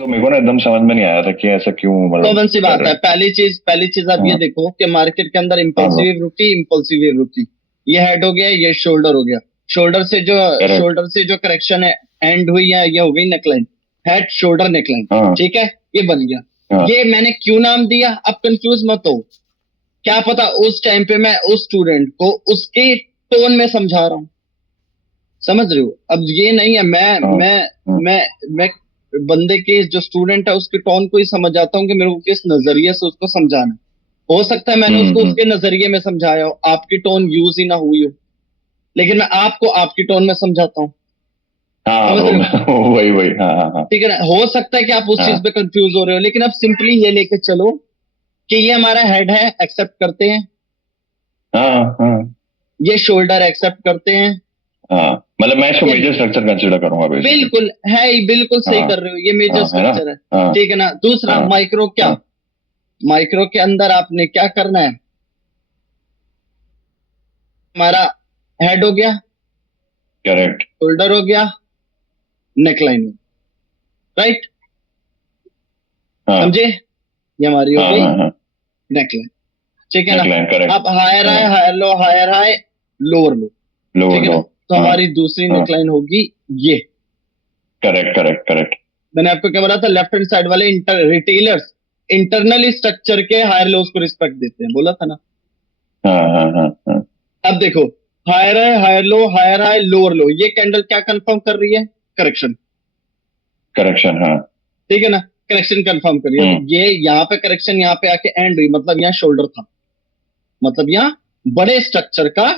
तो मेरे को ना एकदम समझ में नहीं आया था कि ऐसा क्यों मतलब कॉमन सी कर बात रहे है। हैं। पहली चीज आप ये हाँ। देखो कि मार्केट के अंदर हाँ ब्रो। इम्पल्सिव रुकी। ये हेड हो गया, ये शोल्डर हो गया। शोल्डर से जो करेक्ट। शोल्डर से जो करेक्शन है, एंड हुई है, ये हो गई नेकलाइन। Head shoulder neckline. हाँ। ठीक है, ये बन गया। हाँ। ये मैंने क्यों नाम दिया, अब कंफ्यूज मत हो। क्या पता उस टाइम पे मैं उस स्टूडेंट को उसके टोन में समझा रहा हूँ। समझ रहे हो? अब ये नहीं है, मैं हाँ। मैं हाँ। मैं मैं बंदे के जो स्टूडेंट है उसके टोन को ही समझ जाता हूँ कि मेरे को किस नजरिए से उसको समझाना है। हो सकता है मैंने उसको हम्म। उसके नजरिए में समझाया हो, आपकी टोन यूज ही ना हुई हो, लेकिन मैं आपको आपकी टोन में समझाता हूँ। हाँ समझ रहे हो? ब्रो। वही वही, हाँ हाँ हाँ। ठीक है ना? हो सकता है कि आप उस चीज हाँ पे कंफ्यूज हो रहे हो, लेकिन अब सिंपली ये लेके चलो कि ये हमारा हेड है, एक्सेप्ट करते हैं। हाँ हाँ। ये शोल्डर एक्सेप्ट करते हैं। हाँ मतलब मैं इसको ये मेजर स्ट्रक्चर कंसिडर करूंगा बेसिकली। बिल्कुल है ही, बिल्कुल सही हाँ। कर रहे हो, ये मेजर हाँ है ना। स्ट्रक्चर है। हाँ। ठीक है ना? दूसरा हाँ। माइक्रो क्या? हाँ। माइक्रो के अंदर आपने क्या करना है? हमारा हेड हो गया, करेक्ट। शोल्डर हो गया, नेकलाइन। राइट? हाँ। समझे? ये हमारी हो हाँ। गई हाँ। हाँ। नेकलाइन। ठीक है ना? Neckline correct. अब हायर हाँ। High, higher low, higher high, lower low. Lower ठीक है लो। ना? तो हाँ। हमारी दूसरी हाँ। नेकलाइन होगी ये। Correct correct correct. मैंने आपको क्या बोला था? लेफ्ट हैंड साइड वाले रिटेलर्स इंटरनली स्ट्रक्चर के हायर लोस को रिस्पेक्ट देते हैं, बोला था ना? हाँ हाँ हाँ हाँ। अब देखो, हायर है, higher low, higher high, lower low, ये कैंडल क्या कंफर्म कर रही है? करेक्शन। करेक्शन हाँ। ठीक है ना? करेक्शन कंफर्म करिए। अब हम्म। ये यहाँ पे करेक्शन, यहाँ पे आके एंड हुई, मतलब यहाँ शोल्डर था, मतलब यहाँ बड़े स्ट्रक्चर का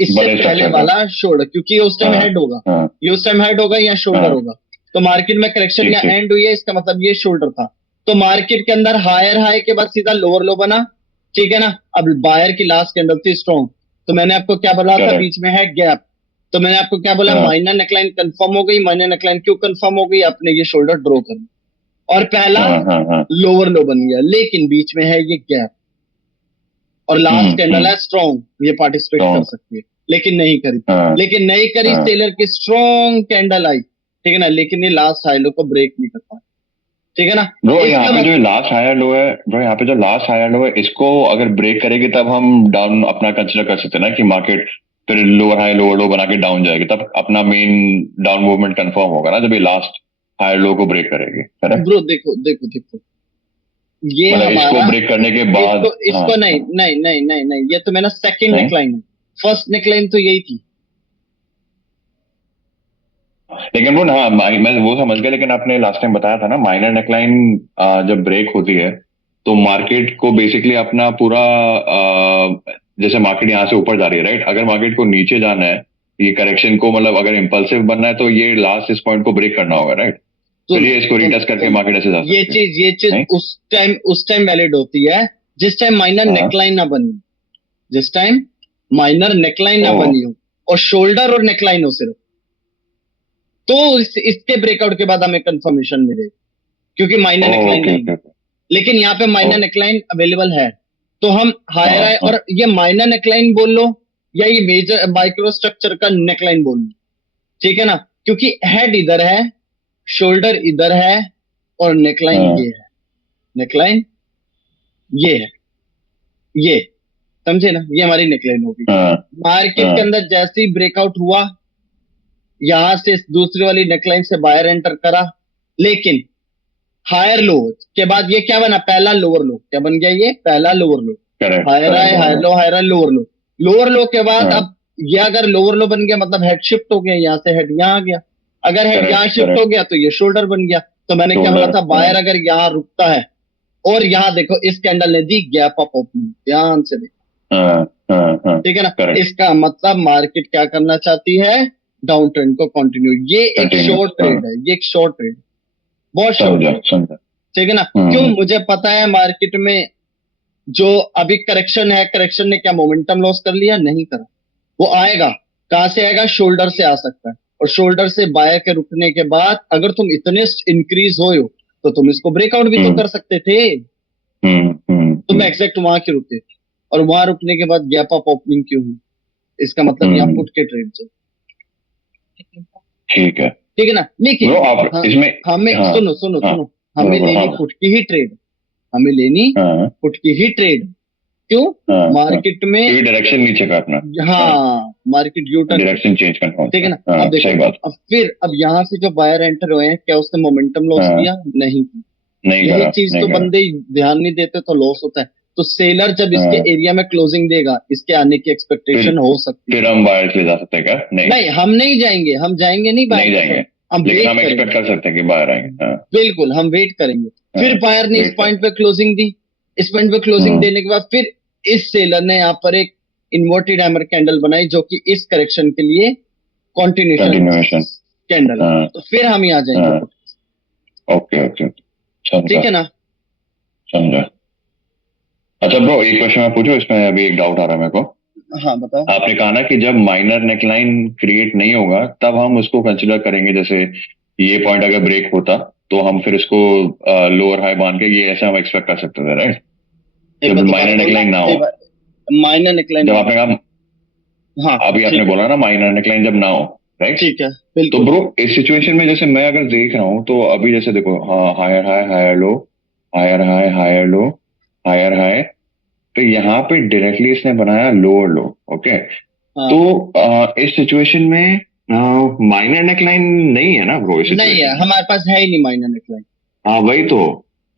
इससे बड़े पहले स्ट्रक्चर का। वाला शोल्डर, क्योंकि ये उस टाइम हाँ। हेड होगा। हाँ। ये उस टाइम हेड होगा, या शोल्डर हाँ। होगा। तो मार्केट में करेक्शन ठीक या ठीक। एंड हुई है, इसका मतलब ये शोल्डर था। तो मार्केट के अंदर हायर हाई के बाद सीधा लोअर लो बना। ठीक है ना? अब बायर की लास्ट कैंडल थी स्ट्रॉन्ग। तो मैंने आपको क्या बोला था? करेक्ट। बीच में है गैप। तो मैंने आपको क्या बोला? हाँ। माइनर नेकलाइन कंफर्म हो गई। माइनर नेकलाइन क्यों कंफर्म हो गई? आपने ये शोल्डर ड्रॉ कर, और पहला हाँ। हाँ। हाँ। लोअर लो बन गया, लेकिन बीच में है ये गैप। और लास्ट कैंडल हम्म। है स्ट्रॉन्ग, ये पार्टिसिपेट कर स्ट्रॉन्ग। सकती है, लेकिन नहीं करी। हाँ। लेकिन नहीं करी, हाँ। सेलर की स्ट्रॉन्ग कैंडल आई। ठीक है ना? लेकिन ये लास्ट हाई लो को ब्रेक नहीं कर पाया। ठीक है ना? ब्रो यहाँ इसका पे जो मतलब लास्ट हायर लो है, ब्रो यहाँ पे जो लास्ट हायर लो है, इसको अगर ब्रेक करेगी तब हम डाउन अपना कंसिडर कर सकते हैं ना कि मार्केट फिर लोअर हाई लोअर लो बना के डाउन जाएगी, तब अपना मेन डाउन मूवमेंट कंफर्म होगा ना जब ये लास्ट हायर लो को ब्रेक करेगी, करेक्ट। ब्रो देखो देखो देखो, ये मतलब इसको हमारा, ब्रेक करने के बाद। इसको हाँ। इसको नहीं हाँ। नहीं नहीं नहीं नहीं, ये तो मेरा सेकंड नहीं। नेकलाइन है। फर्स्ट नेकलाइन तो यही थी। लेकिन वो हाँ मैं वो समझ गया, लेकिन आपने लास्ट टाइम बताया था ना माइनर नेकलाइन जब ब्रेक होती है तो मार्केट को बेसिकली अपना पूरा जैसे मार्केट यहाँ से ऊपर जा रही है राइट, अगर मार्केट को नीचे जाना है, ये करेक्शन को मतलब अगर इम्पल्सिव बनना है तो ये लास्ट इस पॉइंट को ब्रेक करना होगा राइट, फिर सुनो ये इसको सुनो रिटच करके सुनो, मार्केट ऐसे जा सकती है। ये चीज नहीं। उस टाइम वैलिड होती है जिस टाइम माइनर हाँ। नेकलाइन ना बनी। जिस टाइम माइनर नेकलाइन ना ओ। बनी हो, और शोल्डर और नेकलाइन हो सिर्फ, तो इसके ब्रेकआउट के बाद हमें कंफर्मेशन मिलेगी, क्योंकि माइनर ओ नेकलाइन ओके नहीं है। ओके। लेकिन यहाँ पे ओ। माइनर नेकलाइन अवेलेबल है। तो हम हायर हाँ आए, हाँ। और ये माइनर नेकलाइन बोल लो, या ये मेजर माइक्रो स्ट्रक्चर का नेकलाइन बोल लो। ठीक है ना? क्योंकि हेड इधर है, शोल्डर इधर है, और नेकलाइन ये हाँ। है। नेकलाइन ये है, ये, समझे ना? ये हमारी नेकलाइन होगी। हाँ। मार्केट के हाँ। अंदर जैसे ही ब्रेकआउट हुआ, यहां से दूसरी वाली नेकलाइन से बायर एंटर करा, लेकिन हायर लो के बाद ये क्या बना? पहला लोअर लो। क्या बन गया? ये पहला lower low. Correct higher correct आए, हायर हाँ। लो, हायर आए, लोअर लो। लोअर लो के बाद हाँ। अब ये अगर लोअर लो बन गया, मतलब हेड शिफ्ट हो गया, यहां से हेड यहां आ गया। अगर हेड करेक्ट यहां शिफ्ट हो करेक्ट। गया तो ये शोल्डर बन गया। तो मैंने क्या बोला शोल्डर था? हाँ। बायर अगर यहां रुकता है, और यहां देखो इस कैंडल ने दी गैप अप ओपनिंग, ध्यान से देखो। हाँ। हाँ। हाँ। ठीक है ना? करेक्ट। इसका मतलब मार्केट क्या करना चाहती है? डाउन ट्रेंड को कंटिन्यू। ये एक कंटिन्यू शॉर्ट हाँ। ट्रेड है, ये एक शॉर्ट ट्रेड, बहुत शॉर्ट समझा ट्रेड। समझा। ठीक है ना? क्यों? हम्म। मुझे पता है मार्केट में जो अभी करेक्शन है, करेक्शन ने क्या मोमेंटम लॉस कर लिया? नहीं करा। वो आएगा, कहां से आएगा? शोल्डर से आ सकता है। और शोल्डर से बाय के रुकने के बाद अगर तुम इतने इंक्रीज हो तो तुम इसको ब्रेकआउट भी तो हम्म। कर सकते थे। तुम हम्म। एग्जैक्ट वहां के रुके, और वहां रुकने के बाद गैप अप ओपनिंग क्यों हुई? इसका मतलब यहाँ हम्म। पुट के ट्रेड से। ठीक है। ठीक है ना, लेकिन ब्रो आप हाँ, इसमें हमें हाँ सुनो सुनो हाँ सुनो, हमें बरोबर हाँ लेनी पुट की ही ट्रेड, हमें लेनी हाँ पुट की ही ट्रेड। क्यों? हाँ हाँ मार्केट में, क्योंकि डायरेक्शन नीचे का अपना। हाँ हाँ market U turn, direction change करना ठीक होता है है। ना। हाँ अब देखो, सही बात। अब यहाँ से जो बायर एंटर हुए हैं, क्या उसने मोमेंटम लॉस हाँ किया? नहीं। नहीं यही करा चीज नहीं तो करा। बंदे ध्यान नहीं देते तो लॉस होता है। तो सेलर जब इसके हाँ एरिया में क्लोजिंग देगा, इसके आने की फिर एक्सपेक्टेशन हो सकती है। फिर हम बाहर ले जा सकते हैं क्या? नहीं नहीं, हम नहीं जाएंगे, हम जाएंगे नहीं बायर नहीं के जाएंगे, साथ, हम लेकिन वेट हम करेंगे। एक्सपेक्ट कर सकते हैं कि बाहर आएंगे। हाँ बिल्कुल, हम वेट करेंगे। हाँ फिर बायर ने इस वेट कर। पॉइंट पे क्लोजिंग दी, इस पॉइंट पे क्लोजिंग देने के बाद फिर इस सेलर ने यहाँ पर एक इन्वर्टेड हैमर कैंडल बनाई, जो कि इस करेक्शन के लिए कॉन्टिन्यूशन कंटिन्यूएशन। कैंडल है। हाँ तो फिर हम यहाँ जाएंगे हाँ पुट, ओके ओके समझा ठीक है ना। समझा। अच्छा ब्रो एक क्वेश्चन मैं पूछूं, इसमें अभी एक डाउट आ रहा है मेरे को। हाँ बताओ। आपने कहा ना कि जब माइनर नेकलाइन क्रिएट नहीं होगा तब हम उसको कंसिडर करेंगे, जैसे ये पॉइंट अगर ब्रेक होता तो हम फिर इसको लोअर हाई मान के ये ऐसे हम एक्सपेक्ट कर सकते थे, राइट? एक जब बार दोबारा माइनर बोलना, नेकलाइन ना हो। एक बार, माइनर निकलाइन जब ना आपने हो। कहा, हाँ अभी आपने ठीक है, बोला ना माइनर नेकलाइन जब ना हो, राइट? ठीक है, तो बिल्कुल। ब्रो इस सिचुएशन में जैसे मैं अगर देख रहा हूँ तो अभी जैसे देखो, हाँ higher high higher low, higher high higher low, higher high, तो यहाँ पे डायरेक्टली इसने बनाया लोअर लो। ओके हाँ, तो इस सिचुएशन में माइनर नेकलाइन नहीं है ना ब्रो इस नहीं है, सिचुएशन में? हमारे पास है ही नहीं माइनर निकलाइन। हाँ वही तो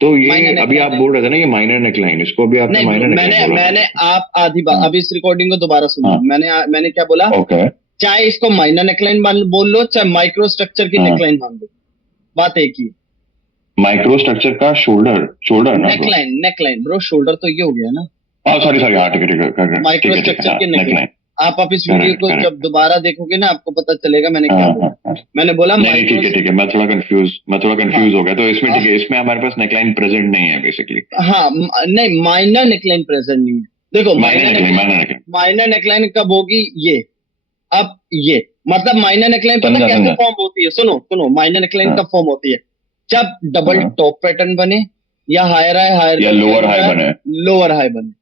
माइनर ये अभी नेकलाइन आप है बोल रहे थे ना ये माइनर नेकलाइन, इसको अभी आपने नहीं ब्रो, माइनर नेकलाइन मैंने बोला मैंने था। आप आधी बात, हाँ अब इस रिकॉर्डिंग को दोबारा सुनना। हाँ मैंने क्या बोला? ओके चाहे इसको माइनर नेकलाइन बोल लो, चाहे माइक्रो स्ट्रक्चर की हाँ नेकलाइन मान लो, बात एक ही। माइक्रो स्ट्रक्चर का शोल्डर शोल्डर ना bro? Neckline, neckline bro, shoulder तो ये हो गया ना। हाँ सॉरी सॉरी, हाँ ठीक है ठीक है माइक्रो ठीक है स्ट्रक्चर हाँ की नेकलाइन। नेकलाइन। आप इस वीडियो करेक्ट को करेक्ट जब दोबारा देखोगे ना, आपको पता चलेगा मैंने हाँ क्या हाँ बोला। हाँ मैंने बोला नहीं नहीं माइक्रो, ठीक है मैं थोड़ा हाँ कंफ्यूज हो गया, तो इसमें ठीक है, इसमें हमारे पास नेकलाइन प्रेजेंट नहीं है बेसिकली। हाँ, नहीं माइनर नेकलाइन प्रेजेंट नहीं है। देखो minor neckline minor neckline minor neckline कब होगी? ये, अब ये मतलब माइनर नेकलाइन पता समझा कैसे समझा फॉर्म होती है? सुनो सुनो, माइनर नेकलाइन हाँ कब फॉर्म होती है? जब डबल हाँ टॉप पैटर्न बने, या हायर हाई हायर या लो के लोअर हाई अंदर बने। लोअर हाई बने,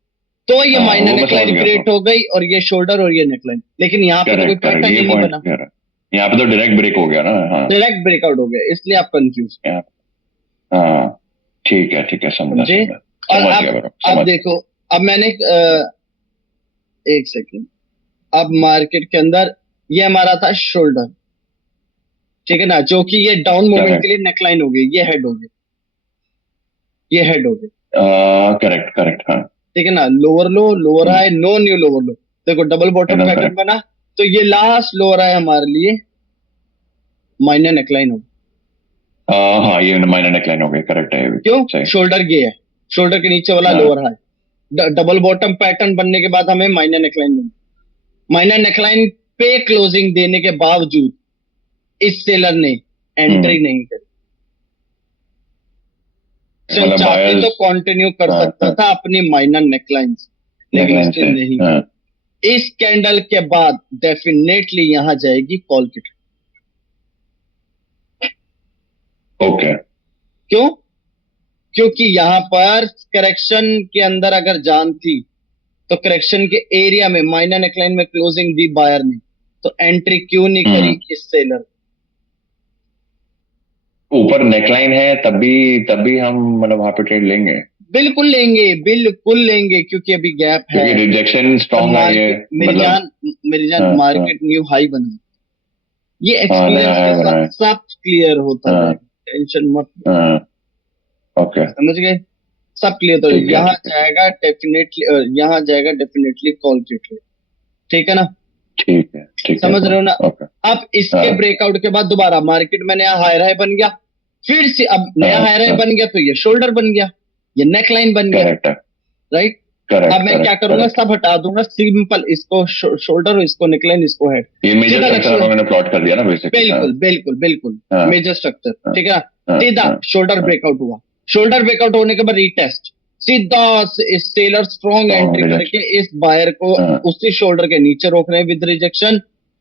तो ये हाँ माइनर वो मैं समझ नेकलाइन गया ब्रो। क्रिएट हो गई, और ये शोल्डर और ये नेकलाइन। लेकिन यहाँ पे तो कोई करेक्ट करेक्ट पैटर्न ये ही नहीं पॉइंट बना, क्लियर है, यहाँ पे तो डायरेक्ट ब्रेक हो गया ना। हाँ डायरेक्ट ब्रेकआउट हो गया, इसलिए आप कंफ्यूज, यहाँ- हाँ ठीक है समझा समझे। समझा और समझ गया अब ब्रो अब समझ गया। देखो, अब मैंने एक सेकेंड, अब मार्केट के अंदर ये हमारा था शोल्डर, ठीक है ना, जो कि ये डाउन मूवमेंट के करेक्ट लिए नेकलाइन हो गई, ये हेड हो गई, ये हेड हो गई, करेक्ट करेक्ट हाँ ठीक है ना। Lower low, lower high, no new lower low. देखो डबल बॉटम एकदम पैटर्न करेक्ट। बना, तो ये लास्ट लोअर हाई हमारे लिए माइनर नेकलाइन हो गई। हाँ ये माइनर नेकलाइन हो गई, करेक्ट है ये भी। क्यों? सही शोल्डर ये है, शोल्डर के नीचे वाला हाँ lower high, double bottom pattern बनने के बाद हमें माइनर नेकलाइन मिली। माइनर नेकलाइन पे क्लोजिंग देने के बावजूद इस सेलर ने एंट्री नहीं करी। मतलब चाहते तो बायर्स। कंटिन्यू कर हाँ सकता हाँ था अपनी माइनर नेकलाइन, लेकिन नेकलाइन इसने से नहीं हाँ किया। इस कैंडल के बाद डेफिनेटली यहां जाएगी कॉल की ट्रेड। ओके क्यों? क्योंकि यहां पर करेक्शन के अंदर अगर जान थी, तो करेक्शन के एरिया में माइनर नेकलाइन में क्लोजिंग दी बायर ने, तो एंट्री क्यों नहीं करी इस सेलर? ऊपर नेकलाइन है तब भी हम मतलब वहां पे ट्रेड लेंगे, बिल्कुल लेंगे, बिल्कुल लेंगे, क्योंकि अभी गैप है। क्योंकि रिजेक्शन अब स्ट्रांग आई है मार्केट, मेरी मतलब। जान, मेरी जान, हाँ हाँ मार्केट न्यू हाई बना, ये हाँ नया एक्सपीरियंस है के बना साथ है। सब क्लियर होता हाँ जाएगा, टेंशन मत लो। हाँ ओके समझ गए? सब क्लियर तो ठीक है यहाँ ठीक है जाएगा डेफिनेटली, यहाँ जाएगा डेफिनेटली कॉल की ट्रेड, ठीक है ना। ठीक है समझ रहे ब्रो हो ना। ओके। अब इसके हाँ ब्रेकआउट के बाद दोबारा मार्केट में नया हायर हाई बन गया, फिर से अब नया हाँ हायर हाई हाँ बन गया, तो ये शोल्डर बन गया, ये नेक लाइन बन गया, करेक्ट है राइट। अब करेक्ट मैं क्या करेक्ट करूंगा, करेक्ट। सब हटा दूंगा, सिंपल इसको शोल्डर, इसको नेकलाइन, इसको हेड, ये मेजर सीधा स्ट्रक्चर हम लक्ष्य। लोगों ने प्लॉट कर दिया ना बेसिकली। हाँ बिल्कुल बिल्कुल बिल्कुल, हाँ मेजर स्ट्रक्चर, हाँ ठीक है ना। हाँ सीधा हाँ शोल्डर हाँ ब्रेकआउट हुआ, शोल्डर ब्रेकआउट होने के बाद रीटेस्ट, सीधा seller strong strong entry rejection. करके इस बायर को हाँ उसी शोल्डर के नीचे रोक रहे हैं विद रिजेक्शन।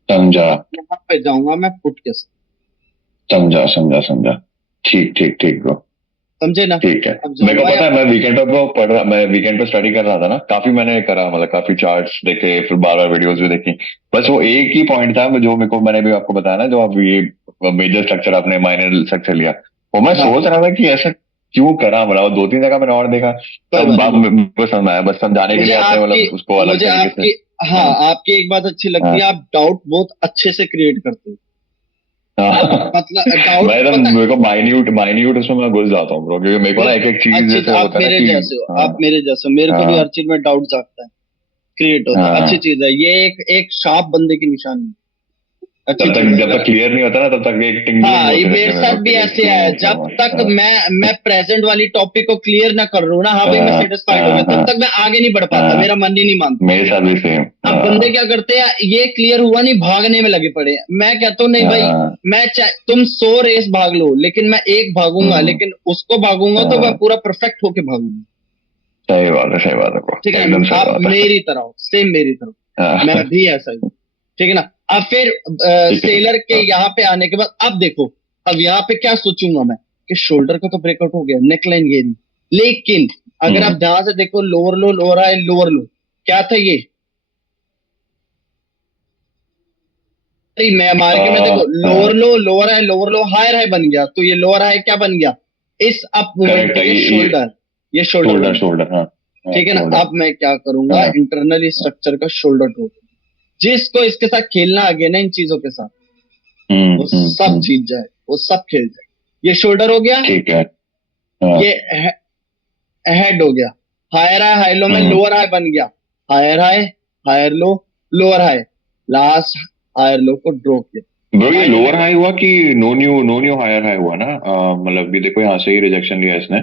समझा अब यहाँ पे जाऊंगा मैं पुट के साथ। समझा समझा समझा। ठीक ठीक ठीक ब्रो समझे ना? ठीक है। अब मेरे को जाऊंगा पता या है, मैं वीकेंड पे स्टडी कर रहा था ना, काफी मैंने करा, मतलब काफी चार्ट्स देखे, फिर बार बार वीडियोस भी देखी। बस वो एक ही पॉइंट था जो मेरे को, मैंने भी आपको बताया ना, जो आप ये मेजर स्ट्रक्चर आपने माइनर स्ट्रक्चर लिया, वो मैं हाँ सोच रहा था कि ऐसा क्यों करा, मतलब वो दो तीन जगह मैंने और देखा, कोई तब बात बात नहीं। मेरे को समझ में आया, बस समझाने के मुझे लिए आपने आपकी मतलब उसको अलग मुझे तरीके से। आपकी हाँ हाँ आपकी एक बात अच्छी लगती हाँ है, आप डाउट बहुत अच्छे से क्रिएट करते हो। हाँ। मतलब डाउट मैं एकदम, पता मेरे को माइन्यूट माइन्यूट उसमें मैं घुस जाता हूँ ब्रो, क्योंकि मेरे को ना बिल एक एक चीज अच्छी जैसे आप होता है ना मेरे कि। जैसे हो, हाँ आप मेरे जैसे हो, मेरे को भी हाँ हर चीज में डाउट जागता है, क्रिएट होता है, अच्छी हाँ। चीज है ये, एक शार्प बंदे की निशानी है, अच्छी तब तक चीज है जब तक मेरा। क्लियर नहीं होता ना, तब तक एक टिंगलिंग हाँ ये होती रहती मेरे है मेरे साथ को भी कि ऐसे क्यों है, क्यों। जब तक हाँ मैं प्रेजेंट वाली टॉपिक को क्लियर ना कर लूँ ना, हाँ भाई मैं हाँ सेटिस्फाइड हो हाँ गया, तब हाँ तक मैं आगे नहीं बढ़ पाता, हाँ, मेरा मन ही नहीं मानता। मेरे साथ भी सेम। अब बंदे क्या करते हैं, ये क्लियर हुआ नहीं, भागने में लगे पड़े हैं। मैं कहता हूँ नहीं भाई, हाँ मैं चाहे तुम 100 रेस भाग लो, लेकिन मैं एक भागूंगा, हम्म, लेकिन उसको भागूंगा तो मैं हाँ, पूरा परफेक्ट होके भागूंगा। सही बात है bro, ठीक है एकदम ना? सही आप बात है। मेरी तरह हो, सेम मेरी तरह, मैं हाँ, भी ऐसा ही हूँ। ठीक है ना? अब फिर ठीक है। सेलर के हाँ, यहाँ पे आने के बाद अब देखो, अब यहाँ पे क्या सोचूंगा मैं कि शोल्डर का तो ब्रेकआउट हो गया, नेकलाइन गेरी, लेकिन अगर आप हम्म, ध्यान से देखो, lower low, lower high, lower low, क्या था ये? अरे मैं मार्केट में देखो, lower low, lower high, lower low, higher high बन गया, तो ये लोअर हाई क्या बन गया? इस अप मूवमेंट करेक्ट पे है, ये ये शोल्डर शोल्डर बन गया। शोल्डर, हाँ हाँ ठीक है ना? शोल्डर। अब मैं क्या करूंगा, हाँ इंटरनली स्ट्रक्चर का शोल्डर टू, जिसको इसके साथ खेलना आ गया ना, इन चीजों के साथ, वो सब हम्म। जीत जाए, वो सब खेल जाए। ये शोल्डर हो गया, ठीक है। हाँ ये हेड हो गया, हायर हाई, हाई लो में हम्म। लोअर हाई बन गया, higher high, higher low, lower high, last higher low को ड्रॉ किया। ब्रो ये माइनर लोअर नेकलाइन, हाई हुआ कि नो न्यू हायर हाई हुआ ना, मतलब ये देखो यहाँ से ही रिजेक्शन लिया इसने,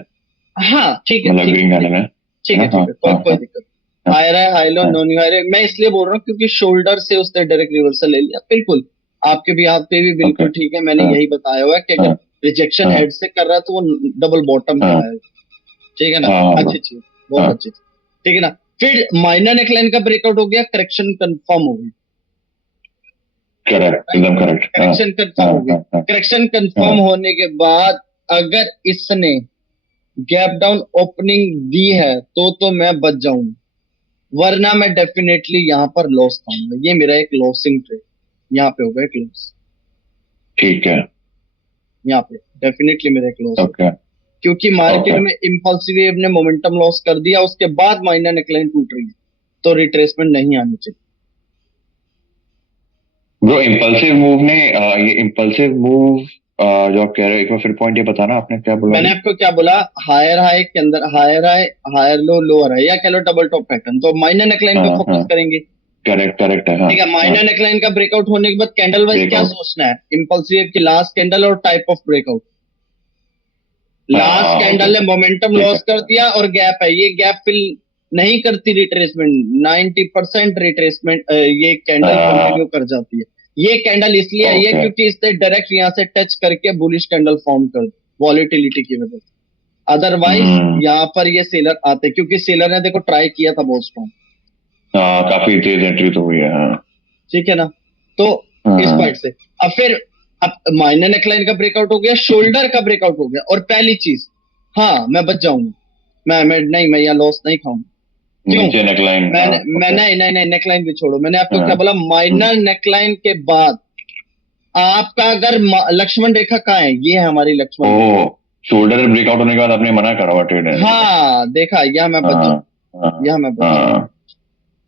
हाँ ठीक है, मतलब ठीक है, ग्रीन ठीक कैंडल है, है ठीक ना। है, हाँ ठीक है, कोई हाँ कोई हाँ दिक्कत। हाँ हायर हाई, हाई लो, हाँ नो न्यू हाई, मैं इसलिए बोल रहा हूँ क्योंकि शोल्डर से उसने डायरेक्ट रिवर्सल ले लिया, बिल्कुल। आपके भी, आप पे भी ओके। बिल्कुल ठीक है, मैंने हाँ यही बताया हुआ है कि अगर हाँ रिजेक्शन हाँ हेड से कर रहा है तो वो डबल बॉटम पे हाँ आएगा। ठीक है ना? हाँ ब्रो। अच्छी चीज, बहुत हाँ अच्छी चीज। ठीक है ना? फिर माइनर नेकलाइन का ब्रेकआउट हो गया, करेक्शन कंफर्म हो गई, करेक्ट, राइट? एकदम करेक्ट। हाँ करेक्शन कंफर्म हाँ हो गई। हाँ हाँ करेक्शन हाँ। कंफर्म होने के बाद अगर इसने गैप डाउन ओपनिंग दी है तो मैं बच जाऊंगा, वरना मैं डेफिनेटली यहाँ पर लॉस खाऊंगा। ये मेरा एक लॉसिंग ट्रेड यहाँ पे होगा, एक लॉस ठीक है। यहाँ पे डेफिनेटली मेरा एक लॉस होगा, ओके क्योंकि मार्केट ओके। में इम्पल्सिव वेव ने मोमेंटम लॉस कर दिया, उसके बाद माइनर नेकलाइन टूट रही है, तो रिट्रेसमेंट नहीं आनी चाहिए। ब्रो इम्पल्सिव मूव ने, ये इम्पल्सिव मूव जो आप कह रहे हो, एक बार फिर पॉइंट ये बताना, आपने क्या बोला मैंने अभी। आपको क्या बोला? हायर हाई के अंदर higher high, higher low, lower high, या कह लो डबल टॉप पैटर्न, तो माइनर नेकलाइन पे हाँ हाँ, फोकस करेंगे। करेक्ट करेक्ट है। हाँ ठीक है, हाँ। माइनर नेकलाइन का ब्रेकआउट होने के बाद कैंडल वाइज क्या ब्रेकआउट। सोचना है? इम्पल्सिव की लास्ट कैंडल और टाइप ऑफ ब्रेकआउट। लास्ट हाँ ओके कैंडल ने ओके, मोमेंटम ठीक लॉस है। कर दिया और गैप है, ये गैप फिल नहीं करती रिट्रेसमेंट, 90% रिट्रेसमेंट ये कैंडल कंटिन्यू कर जाती है। ये कैंडल इसलिए आई है ओके। क्योंकि इसने डायरेक्ट यहाँ से टच करके बुलिश कैंडल फॉर्म कर, वॉलेटिलिटी की वजह से। अदरवाइज हम्म। यहाँ पर ये सेलर आते, क्योंकि सेलर ने देखो ट्राई किया था बहुत स्ट्रॉन्ग। हाँ काफी तेज एंट्री तो हुई है। हाँ ठीक है ना? तो इस हाँ। पॉइंट से अब फिर, अब माइनर नेकलाइन का ब्रेकआउट हो गया, शोल्डर का ब्रेकआउट हो गया, और पहली चीज, हाँ मैं बच जाऊंगा, मैं यहाँ लॉस नहीं खाऊंगा। क्यों? नीचे नेकलाइन, हाँ मैं ओके। नहीं नहीं नहीं, नेकलाइन भी छोड़ो, मैंने आपको क्या हाँ बोला? माइनर नेकलाइन के बाद आपका अगर लक्ष्मण रेखा कहाँ है? ये है हमारी ओ, लक्ष्मण रेखा। शोल्डर ब्रेकआउट होने के बाद आपने मना करा हुआ ट्रेड लेने के लिए। हाँ देखा, यहाँ मैं बच हाँ जाऊँ, हाँ यहाँ मैं बच जाऊँ। हाँ।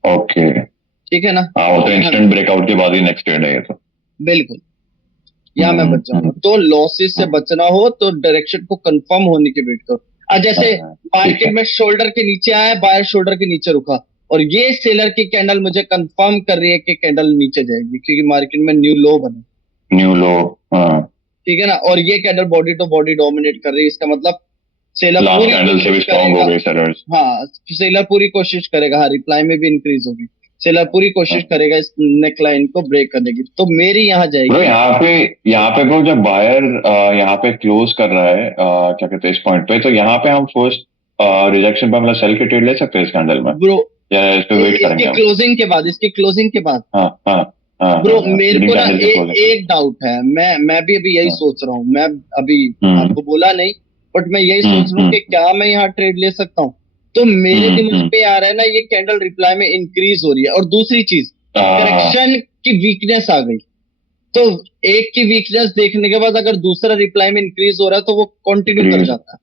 ओके। ठीक है ना? हाँ वो तो यहाँ इंस्टेंट ब्रेकआउट के बाद ही नेक्स्ट ट्रेड है ये तो। बिल्कुल, यहाँ मैं बच जाऊंगा। तो लॉसेस से हम्म, बचना हो तो डायरेक्शन को कंफर्म होने की वेट करो। अब जैसे ठीक है। मार्केट में शोल्डर के नीचे आया, बायर शोल्डर के नीचे रुका, और ये सेलर की कैंडल मुझे कंफर्म कर रही है कि कैंडल नीचे जाएगी, क्योंकि मार्केट में न्यू लो बना। New low. हाँ, ठीक है ना? और ये candle body to body dominate कर रही है, इसका मतलब सेलर लास्ट पूरी कैंडल से भी कोशिश स्ट्रांग हो करेगा। गए सेलर्स। हाँ सेलर पूरी कोशिश करेगा, हाँ रिप्लाई में भी इंक्रीज होगी, सेलर पूरी कोशिश करेगा इस नेक लाइन को ब्रेक करने की, तो मेरी यहाँ ब्रो जाएगी। यहाँ पे ब्रो जब बायर यहाँ पे क्लोज कर रहा है, क्या कहते हैं इस पॉइंट पे, तो यहाँ पे हम फर्स्ट रिजेक्शन पे मतलब सेल के ट्रेड ले सकते हैं इस कैंडल में, ब्रो या इस पे वेट इसके करेंगे हम। क्लोजिंग के बाद, इसके क्लोजिंग के बाद, हाँ हाँ हाँ हाँ ब्रो हाँ, मेरे ग्रीन को ना कैंडल के क्लोजिंग पे। एक डाउट है, मैं भी अभी यही हाँ, सोच रहा हूँ, मैं अभी हम्म आपको बोला नहीं, बट मैं यही सोच रहा हूँ कि क्या मैं यहाँ ट्रेड ले सकता हूँ। तो मेरे दिमाग पे आ रहा है ना, ये कैंडल रिप्लाई में इंक्रीज हो रही है। और दूसरी चीज, करेक्शन की वीकनेस आ गई, तो एक की वीकनेस देखने के बाद अगर दूसरा रिप्लाई में इंक्रीज हो रहा है तो वो कंटिन्यू कर जाता है।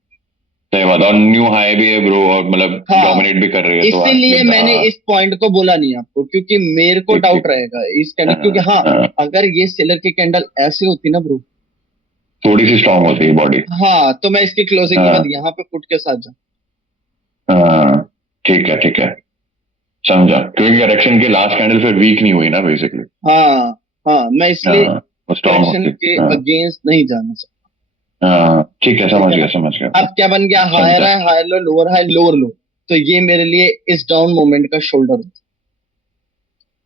सही बात, और न्यू हाई भी है ब्रो, और मतलब हाँ, डोमिनेट भी कर रही है, तो इसीलिए मैंने इस पॉइंट को बोला नहीं आपको, क्योंकि मेरे को ठीक डाउट ठीक। रहेगा इस कैंडल, क्योंकि हाँ, अगर ये सेलर की कैंडल ऐसे होती ना ब्रो, थोड़ी सी स्ट्रांग होती है बॉडी। हाँ, तो मैं इसकी क्लोजिंग के बाद यहाँ पे पुट के साथ हाँ ठीक है ठीक है, समझा, क्योंकि करेक्शन के लास्ट कैंडल फिर वीक नहीं हुई ना बेसिकली। हाँ हाँ, मैं इसलिए हाँ स्ट्रांग करेक्शन होती। के हाँ अगेंस्ट नहीं जाना चाहता। हाँ ठीक है, ठीक समझ है गया ना। समझ गया। अब क्या बन गया, हायर समझा। है, higher low, lower high, lower low, तो ये मेरे लिए इस डाउन मोमेंट का शोल्डर।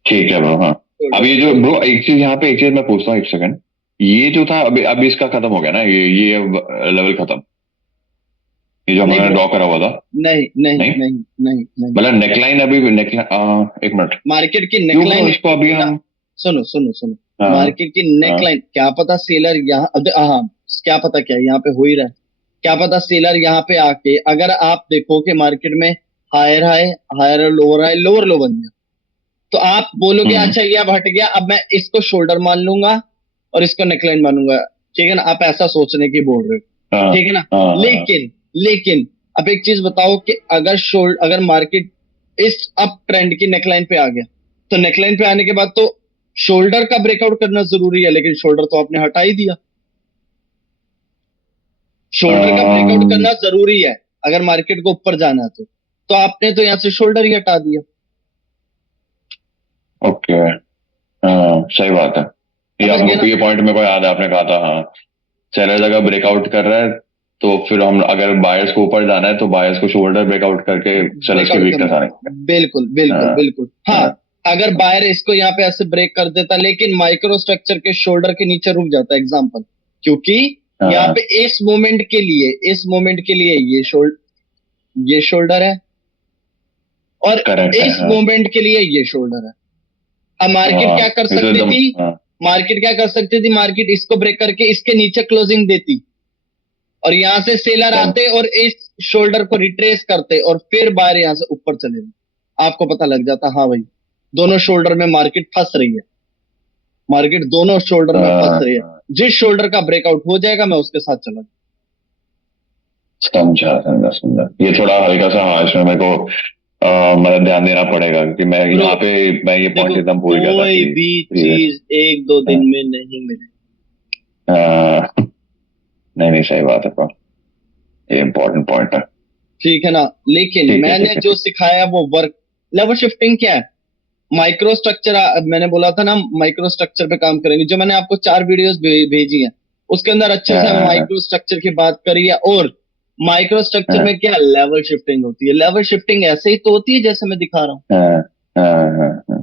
ठीक है ब्रो। हाँ अब ये जो ब्रो, एक चीज यहाँ पे, एक चीज मैं पूछता हूँ, एक सेकंड, ये जो था अभी अभी इसका खत्म हो गया ना, ये अब लेवल खत्म, ये जो नहीं हमने ब्रो, ड्रॉ करा हुआ था। नहीं नहीं नहीं नहीं नहीं नहीं, मतलब नेकलाइन अभी, नेकलाइन, एक मिनट, मार्केट की क्यों ब्रो नेकलाइन इसको अभी हम। सुनो सुनो सुनो, हाँ मार्केट की हाँ नेकलाइन क्या पता सेलर यहाँ हाँ, क्या पता क्या यहाँ पे हो ही रहा है, क्या पता सेलर यहाँ पे आके, अगर आप देखो कि मार्केट में higher high, higher lower high, lower low बन गया, तो आप बोलोगे अच्छा ये अब हट गया, अब मैं इसको शोल्डर मान लूंगा और इसको नेकलाइन मानूंगा। ठीक है ना, आप ऐसा सोचने की बोल रहे हो, हाँ ठीक है ना। हाँ लेकिन लेकिन अब एक चीज बताओ कि अगर मार्केट इस अप ट्रेंड की नेकलाइन पे आ गया, तो नेकलाइन पे आने के बाद तो शोल्डर का ब्रेकआउट करना जरूरी है, लेकिन शोल्डर तो आपने हटा ही दिया। शोल्डर का ब्रेकआउट अम, करना जरूरी है अगर मार्केट को ऊपर जाना है तो आपने तो यहाँ से शोल्डर ही हटा दिया। ओके। हाँ सही बात है, ये समझ गए आपको ना। ये पॉइंट मेरे को याद है, आपने कहा था हाँ, सेलर अगर ब्रेकआउट कर रहा है तो फिर हम, अगर बायर्स को ऊपर जाना है तो बायर्स को शोल्डर ब्रेकआउट करके सेलर्स की ब्रेकआउट वीकनेस करना, आने। बिल्कुल बिल्कुल हाँ बिल्कुल। हाँ, हाँ अगर बायर इसको यहाँ पे ऐसे ब्रेक कर देता, लेकिन माइक्रो स्ट्रक्चर के शोल्डर के नीचे रुक जाता, एग्जांपल, क्योंकि यहाँ हाँ पे इस मोमेंट के लिए ये शोल्डर है, और करेक्ट है। इस हाँ मोमेंट के लिए ये शोल्डर है। अब मार्केट हाँ क्या कर ये तो सकती एकदम। थी, हाँ मार्केट इसको ब्रेक करके इसके नीचे क्लोजिंग देती, और यहां से सेलर तब आते और इस शोल्डर को रिट्रेस करते, और फिर बायर यहां से ऊपर चले जाते, आपको पता लग जाता हाँ भाई दोनों शोल्डर में मार्केट फंस रही है, मार्केट दोनों शोल्डर में फंस रही है। जिस शोल्डर का ब्रेकआउट हो जाएगा मैं उसके साथ चला समझा समझा समझा, ये थोड़ा हल्का सा, हाँ इसमें मेरे को मतलब ध्यान देना पड़ेगा, क्योंकि मैं ब्रो। यहाँ पे, मैं ये पॉइंट देखो, एकदम भूल गया था कोई कि भी प्रीवियस। चीज एक दो दिन में नहीं मिले। नहीं नहीं सही बात है bro, ये इम्पोर्टेंट पॉइंट है। ठीक है ना, लेकिन ठीक है मैंने ठीक है जो ठीक। सिखाया वो वर्क। लेवल शिफ्टिंग क्या है, माइक्रो स्ट्रक्चर, मैंने बोला था ना माइक्रो स्ट्रक्चर पे काम करेंगे, जो मैंने आपको 4 वीडियोस भेजी हैं, उसके अंदर अच्छे से हम हाँ माइक्रो स्ट्रक्चर की बात करी है। और माइक्रो स्ट्रक्चर हाँ में क्या लेवल शिफ्टिंग होती है, लेवल शिफ्टिंग ऐसे ही तो होती है जैसे मैं दिखा रहा हूँ। हाँ हाँ,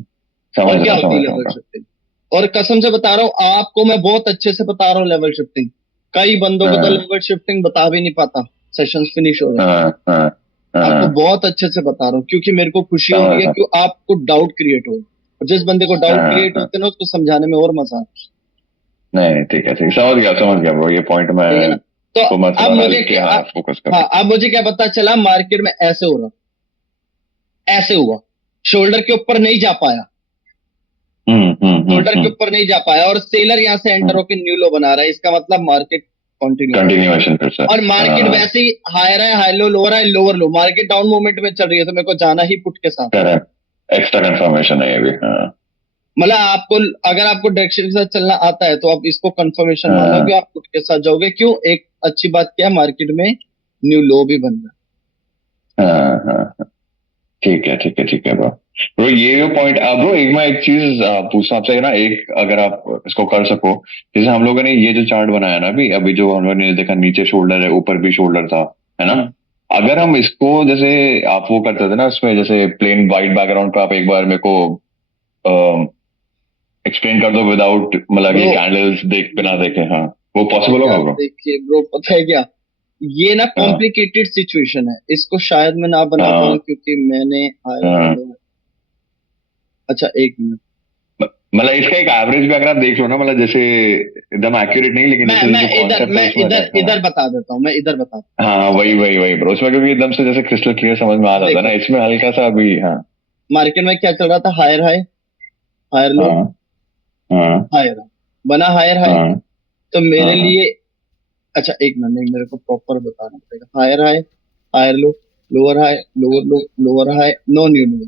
समझ और क्या रहा हूँ होती है समझ रहा लेवल हूँ। शिफ्टिंग, और कसम से बता रहा हूँ आपको, मैं बहुत अच्छे से बता रहा हूँ लेवल शिफ्टिंग। कई बंदों को तो हाँ लेवल शिफ्टिंग बता भी नहीं पाता, सेशंस फिनिश हो जाते। हाँ हाँ आपको हाँ, बहुत अच्छे से बता रहा हूँ, क्योंकि मेरे को खुशी हो रही समझ है रहा कि आपको डाउट क्रिएट हो, और जिस बंदे को हूँ। डाउट हाँ क्रिएट हाँ, होते हैं ना उसको समझाने में और मजा आता है। नहीं नहीं ठीक है ठीक, समझ गया ब्रो, ये पॉइंट मैं, ठीक है ना। तो को मैं अब थोड़ा मुझे हल्के के, क्या हाँ फोकस कर। हाँ, अब मुझे क्या पता चला, मार्केट में ऐसे हो रहा, ऐसे हुआ, शोल्डर के ऊपर नहीं जा पाया, शोल्डर के ऊपर नहीं जा पाया, और सेलर यहां से एंटर होकर न्यू लो बना रहा है, इसका मतलब मार्केट कंटिन्यू। कंटिन्यूएशन फिर से। और मार्केट हाँ वैसे ही हायर है, हाई लो, लोअर है, लोअर लो, मार्केट डाउन मूवमेंट में चल रही है, तो मेरे को जाना ही पुट के साथ। करेक्ट, एक्स्ट्रा कंफर्मेशन है ये भी। हाँ मतलब आपको, अगर आपको डायरेक्शन के साथ चलना आता है तो आप इसको कंफर्मेशन मान लो हाँ कि आप पुट के साथ जाओगे। क्यों, एक अच्छी बात क्या है, मार्केट में न्यू लो भी बन रहा हाँ हाँ, ठीक है ठीक है ठीक है ब्रो। ब्रो ये जो पॉइंट, ब्रो एक मैं एक चीज पूछता हूं आपसे ना, एक अगर आप इसको कर सको, जैसे हम लोगों ने ये जो चार्ट बनाया ना अभी अभी, जो हम लोगों ने देखा नीचे शोल्डर है ऊपर भी शोल्डर था, है ना, है। अगर हम इसको जैसे आप वो करते थे ना इसमें, जैसे प्लेन वाइट बैकग्राउंड पे आप एक बार मेरे को एक्सप्लेन कर दो विदाउट, मतलब ये ब्रो, कैंडल्स देख बिना देखे, हाँ वो पॉसिबल होगा ब्रो। देखिए ब्रो, पता है क्या, ये ना हाँ कॉम्प्लिकेटेड सिचुएशन है, इसको शायद मैं ना बना पाऊँ हाँ क्योंकि मैंने हाँ अच्छा एक मिनट, मतलब इसका एक एवरेज भी अगर आप देख लो ना, मतलब जैसे एकदम एक्यूरेट नहीं, लेकिन जैसे मैं जो इधर कॉन्सेप्ट है मैं उसमें इधर रहता है। इधर बता देता हूँ, मैं इधर बता देता हाँ वही वही वही ब्रो, उसमें क्योंकि एकदम से जैसे क्रिस्टल क्लियर समझ में आ हूँ। जाता है ना, देखो इसमें हल्का सा अभी। हाँ मार्केट में क्या चल रहा था, हायर हाई, हायर लो, हाँ हाँ हायर हाई, बना हायर हाई। हाँ तो मेरे हाँ हाँ। लिए, अच्छा एक मिनट, नहीं मेरे को प्रॉपर बताना पड़ेगा। Higher high, higher low, lower high, lower low, lower high, no new low.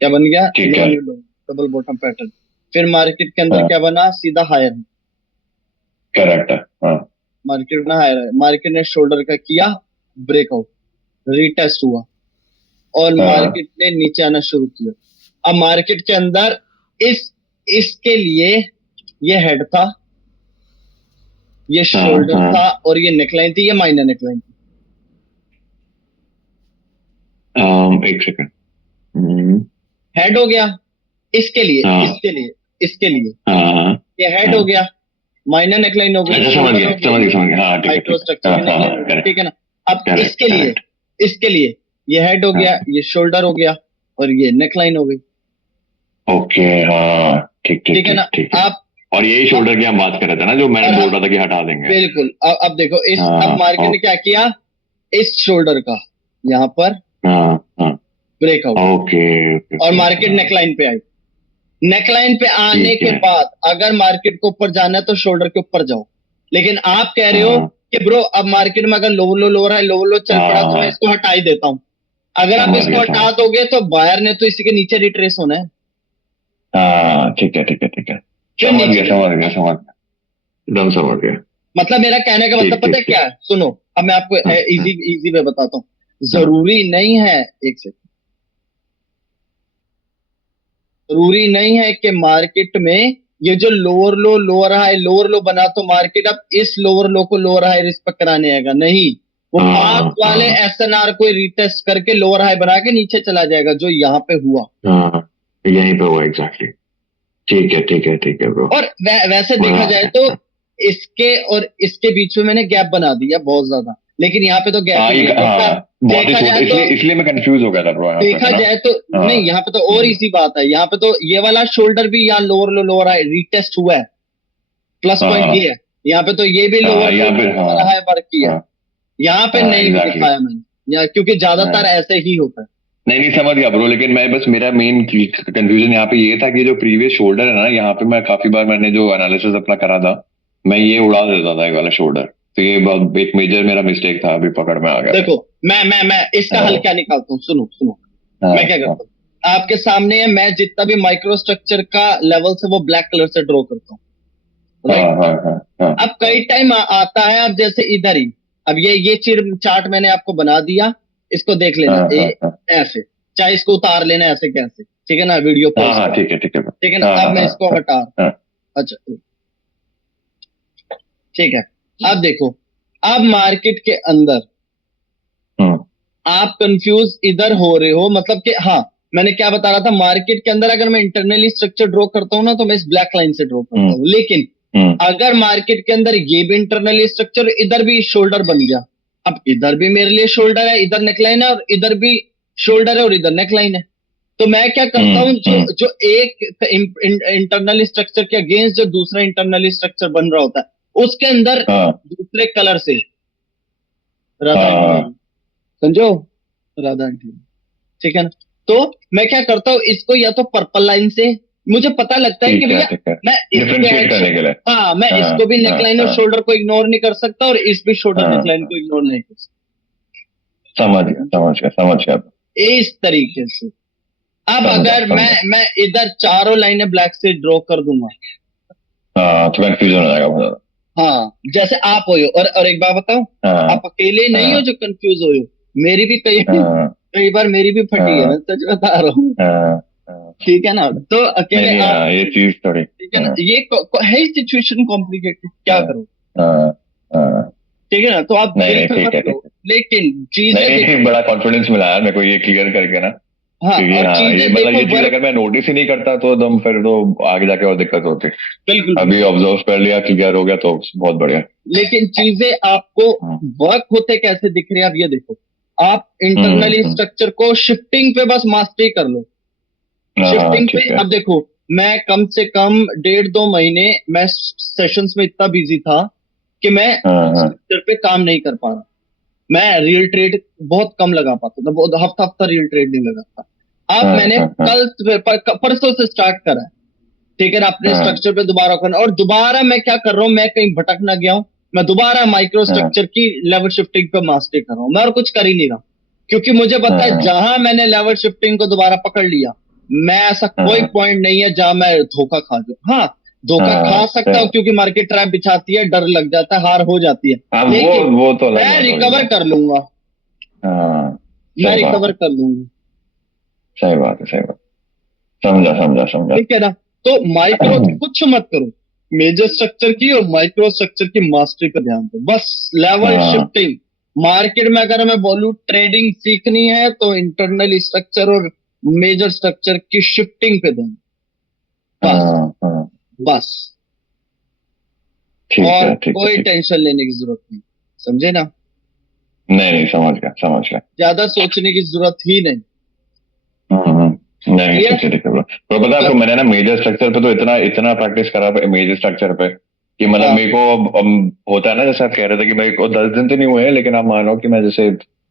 क्या बन गया, ठीक नो है। New low, double bottom pattern. फिर मार्केट के अंदर हाँ क्या बना, सीधा हायर। करेक्ट है। हाँ मार्केट में हायर है, मार्केट ने शोल्डर का किया, ब्रेकआउट, रीटेस्ट हुआ, और हाँ मार्केट ने नीचे आना शुरू किया। अब मार्केट के अंदर इस इसके लिए ये हेड था, ये हाँ शोल्डर हाँ। था, और ये नेकलाइन थी, ये माइनर नेकलाइन थी। एक सेकंड। हेड हो गया, इसके लिए, हाँ इसके लिए, इसके लिए हाँ हाँ ये हेड हाँ। हो गया, माइनर नेकलाइन हो गई, अच्छा समझ शोल्डर गया हो गई, समझ गया समझ गया, हाँ ठीक है माइक्रो ठीक स्ट्रक्चर है, हाँ की हाँ नेकलाइन हाँ हो गई, ठीक करेक्ट है ना। अब करेक्ट इसके लिए, करेक्ट। इसके लिए ये हेड हो गया, हाँ ये शोल्डर हो गया, और ये नेकलाइन हो गई। ओके। हाँ ठीक ठीक ठीक है ठीक ना। ठीक है। आप और यही अब शोल्डर की हम बात कर रहे थे ना, जो मैंने और बोल हम रहा था कि हटा देंगे। बिल्कुल, अब देखो इस, अब हाँ मार्केट ने क्या किया, इस शोल्डर का यहां पर हाँ हाँ। ब्रेकआउट, ओके ओके और ओके। मार्केट हाँ नेकलाइन पे आई। नेकलाइन पे आने ठीक के है। बाद अगर मार्केट को ऊपर जाना है तो शोल्डर के ऊपर जाओ। लेकिन आप कह रहे हो हाँ कि ब्रो अब मार्केट में अगर लोअर लो, लोअर है, लोअर लो चल पड़ा तो मैं हाँ इसको हटा ही देता हूं। अगर आप समझ इसको गया हटा समझ। दोगे तो बायर ने तो इसी के नीचे रिट्रेस होना है। हाँ ठीक है ठीक है ठीक है। क्यों समझ नीचे गया गिर, समझ गया समझ गया, एकदम समझ गया। मतलब मेरा कहने का मतलब ठीक पता है ठीक क्या ठीक। है, सुनो। अब मैं आपको हाँ इजी इजी वे बताता हूँ। हाँ जरूरी नहीं है, एक सेकंड, जरूरी नहीं है कि मार्केट में ये जो lower low, lower high, lower लो बना तो मार्केट अब इस लोअर लो को लोअर हाई रिस्पेक्ट कराने आएगा, नहीं। वो पास हाँ वाले हाँ एसएनआर को रिटेस्ट करके लोअर हाई बना के नीचे चला जाएगा, जो यहाँ पे हुआ। हाँ। यहीं पे हुआ एग्जैक्टली। ठीक है ठीक है ठीक है ब्रो। और वैसे मजा देखा आ जाए तो गया। इसके और इसके बीच में मैंने गैप बना दिया बहुत ज्यादा, लेकिन यहाँ पे तो गैप हाँ ही नहीं है। देखा, हाँ बहुत ही देखा छोटा, जाए तो, इसलिए इसलिए मैं कंफ्यूज हो गया था ब्रो यहाँ पे, देखा है ना। जाए तो हाँ। नहीं, यहाँ पे तो और इसी बात है। यहाँ पे तो ये वाला शोल्डर भी यहाँ lower low, lower high retest हुआ है। प्लस पॉइंट हाँ ये है, यहाँ पे तो ये भी हाँ लोअर लो, यहाँ पे लोअर हाँ हाई वर्क किया है। हाँ यहाँ पे हाँ नहीं भी एग्जैक्टली। दिखाया मैंने, यहाँ क्योंकि ज्यादातर हाँ ऐसे ही होता है। नहीं नहीं समझ गया ब्रो, लेकिन मैं बस मेरा मेन कंफ्यूजन यहाँ पे ये था कि जो प्रीवियस शोल्डर है ना, यहाँ पे मैं काफी बार मैंने जो एनालिसिस अपना करा था, मैं ये उड़ा देता था ये वाला शोल्डर। तो ये बहुत एक मेजर मेरा मिस्टेक था, अभी पकड़ में आ गया देखो, मैं इसका हल था। क्या निकालता हूँ, सुनो सुनो। हाँ मैं क्या हाँ करता हूँ, आपके सामने है, मैं जितना भी माइक्रो स्ट्रक्चर का लेवल से वो ब्लैक कलर से ड्रॉ करता हूँ, हाँ राइट। हाँ हाँ हाँ अब कई टाइम आता है, अब जैसे इधर ही, अब ये चिर चार्ट मैंने आपको बना दिया, इसको देख हाँ लेना हाँ हाँ ऐसे, चाहे इसको उतार लेना ऐसे कैसे, ठीक है ना, वीडियो हाँ पॉज हाँ कर, ठीक है bro। ठीक है ना। हाँ अब हाँ मैं हाँ इसको हाँ हटा, हाँ अच्छा ठीक है। अब देखो, अब मार्केट के अंदर हम्म आप कंफ्यूज इधर हो रहे हो, मतलब कि हाँ, मैंने क्या बता रहा था, मार्केट के अंदर अगर मैं इंटरनली स्ट्रक्चर ड्रॉ करता हूं ना तो मैं इस ब्लैक लाइन से ड्रॉ करता हम्म हूं, लेकिन हम्म। अगर मार्केट के अंदर ये भी इंटरनली स्ट्रक्चर, इधर भी शोल्डर बन गया, अब इधर भी मेरे लिए शोल्डर है, इधर नेकलाइन है, और इधर भी शोल्डर है और इधर नेकलाइन है। तो मैं क्या करता हूं, जो हम्म। जो एक इंटरनल स्ट्रक्चर के अगेंस्ट जो दूसरा इंटरनल स्ट्रक्चर बन रहा होता है, उसके अंदर हाँ दूसरे कलर से राधा एंट्री हाँ होगी, समझो, राधा एंट्री, ठीक है ना। तो मैं क्या करता हूँ, इसको या तो पर्पल लाइन से, मुझे पता लगता है कि भैया ठीक है। मैं इसके डिफरेंशिएट करने एक्शन, के लिए। हाँ मैं हाँ इसको भी हाँ नेकलाइन और हाँ शोल्डर को इग्नोर नहीं कर सकता, और इस भी शोल्डर हाँ नेकलाइन हाँ। को इग्नोर नहीं कर समझ गया सकता, समझ गया समझ गया। इस तरीके से। अब समझा अगर समझा। मैं इधर चारों लाइनें ब्लैक से ड्रॉ कर दूंगा, हाँ तो कंफ्यूजन हो जाएगा बहुत ज्यादा। हाँ जैसे आप हो, और एक बात बताऊं, हाँ आप अकेले नहीं हो हाँ जो कंफ्यूज हो, मेरी भी कई हाँ कई बार मेरी भी फटी है, हाँ मैं सच बता रहा हूँ, हाँ हाँ। ठीक है ना। तो नहीं अकेले नहीं आप हाँ ये नहीं हो, चीज थोड़ी। ठीक है ना, हाँ ये है सिचुएशन कॉम्प्लिकेटेड, क्या हाँ करो, हाँ हाँ। ठीक है ना। तो आप नहीं दिल नहीं पे ठीक मत है लो, ठीक है। लेकिन चीजें नहीं नहीं देखो, बड़ा कॉन्फिडेंस मिला यार मेरे को ये क्लियर करके ना। हाँ, क्योंकि और हाँ ये चीजें मतलब देखो ये चीज वर्क, अगर मैं नोटिस ही नहीं करता तो दम फिर तो आगे जाके और दिक्कत होती। बिल्कुल अभी बिल्कुल, ऑब्जर्व कर लिया, क्लियर हो गया तो बहुत बढ़िया। लेकिन चीजें आपको हम्म वर्क होते कैसे दिख रहे हैं, आप ये देखो। आप इंटरनली हम्म। स्ट्रक्चर को शिफ्टिंग पे बस मास्टरी कर लो, हाँ शिफ्टिंग पे, ठीक है। अब देखो मैं कम से कम 1.5-2 महीने मैं सेशंस में इतना बिजी था कि मैं हाँ स्ट्रक्चर पे काम नहीं कर पा रहा। मैं रियल ट्रेड बहुत कम लगा पाता था, बहुत हफ्ता हफ्ता रियल ट्रेड नहीं लगाता। अब हाँ मैंने हाँ हाँ परसों से स्टार्ट करा है, ठीक है ना, अपने हाँ स्ट्रक्चर पे दोबारा करना। और दोबारा मैं क्या कर रहा हूँ, मैं कहीं भटक ना गया हूँ, मैं दोबारा माइक्रो हाँ स्ट्रक्चर की लेवल शिफ्टिंग पे मास्टरी कर रहा हूँ, मैं और कुछ कर ही नहीं रहा। क्योंकि मुझे पता है हाँ जहां मैंने लेवल शिफ्टिंग को दोबारा पकड़ लिया, मैं ऐसा कोई हाँ पॉइंट नहीं है जहां मैं धोखा खा जाऊं। हाँ, धोखा खा हाँ सकता हूँ क्योंकि मार्केट ट्रैप बिछाती है, डर लग जाता है, हार हो जाती है, हाँ, लेकिन वो तो अलग मैं बात हो गई रिकवर bro। कर लूंगा, हाँ मैं सही बात रिकवर है, कर लूंगा। सही बात है, सही बात। समझा समझा समझा। ठीक है ना, तो माइक्रो कुछ मत करो, मेजर स्ट्रक्चर की और माइक्रो स्ट्रक्चर की मास्टरी पर ध्यान दो, बस लेवल हाँ शिफ्टिंग। मार्केट में अगर मैं बोलूं ट्रेडिंग सीखनी है तो इंटरनल स्ट्रक्चर और मेजर स्ट्रक्चर की शिफ्टिंग पे ध्यान, बस, हाँ हाँ, बस। ठीक और है ठीक है कोई ठीक। टेंशन लेने की जरूरत नहीं, समझे ना, नहीं नहीं, समझ गया समझ गया। ज्यादा सोचने की जरूरत ही नहीं। नहीं नहीं, ठीक क्लियर। है ठीक है bro। तो पता है आपको, मैंने ना मेजर स्ट्रक्चर पे तो इतना इतना प्रैक्टिस करा मेजर स्ट्रक्चर पे कि मतलब हाँ, मेरे को होता है ना, जैसे आप कह रहे थे कि मेरे को 10 दिन तो नहीं हुए हैं, लेकिन आप मानो कि मैं जैसे